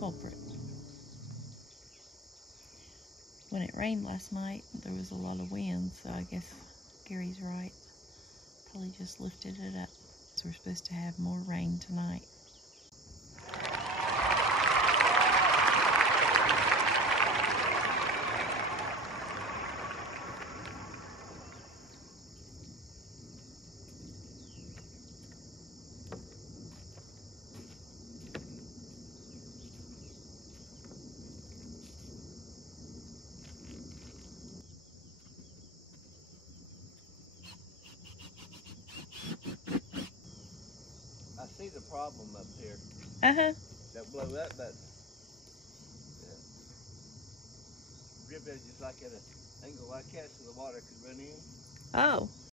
culprit. When it rained last night, there was a lot of wind, so I guess Gary's right. Probably just lifted it up. So we're supposed to have more rain tonight. I see the problem up here. Uh-huh. That blew up, but drip edge is like at an angle like that so the water could run in. Oh,